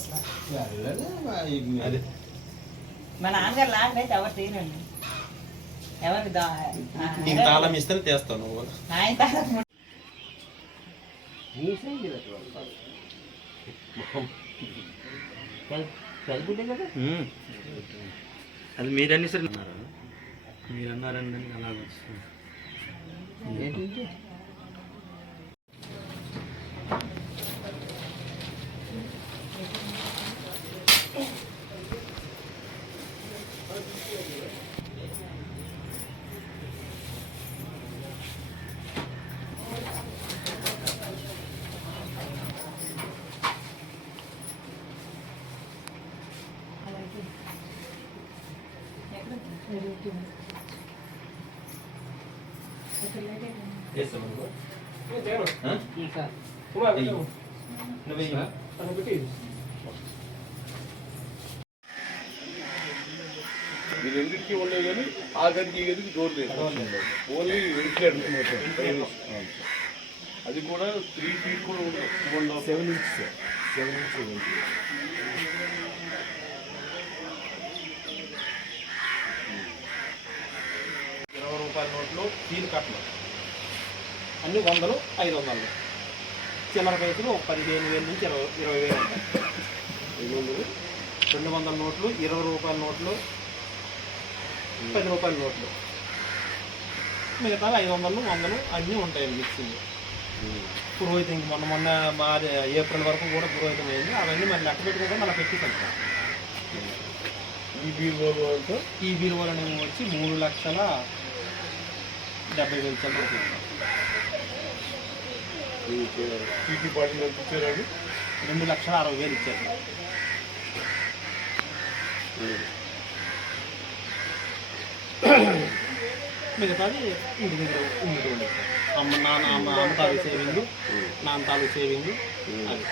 అసలు అదే మా నాన్నగారు లాంటి అయితే ఎవరు తీరండి ఎవరికి నీకు తాళం ఇస్తేనే తెస్తావు నువ్వు ఆయన తాళం అది మీరన్నీ సరే మీరు అన్నారండి అలాగ ఏంటి మీరు ఎందుకు ఉండవు కానీ ఆ గదికి గదికి డోర్ లేదు ఓన్లీ వెంటిలేటర్ అది కూడా 3 feet కూడా ఉండదు 7 inches 7 inches 20 రూపాయల నోట్లు ఫీజు కట్టలు అన్ని 100, 500 చిల్లర పైసలు 15,000 నుంచి 20,000 ఉంటాయి 200 నోట్లు 20 రూపాయల నోట్లు 10 రూపాయల నోట్లు మిగతా 500, 100 అన్నీ ఉంటాయి మిక్సింగ్ పురోహితం మొన్న ఏప్రిల్ వరకు కూడా పురోహితం అయింది అవన్నీ మరి లెక్క పెట్టుకుంటే మళ్ళీ పెట్టేసాం ఈ బీరువాలు వచ్చి 3,70,000 చిల్లర టీటీ పార్టీలు ఇచ్చారు 2,60,000 ఇచ్చారు మిగతాది ఇంటి దగ్గర ఉండేది అమ్మ తాలూ సేవింగ్ నాన్న తాలూ సేవింగ్ అది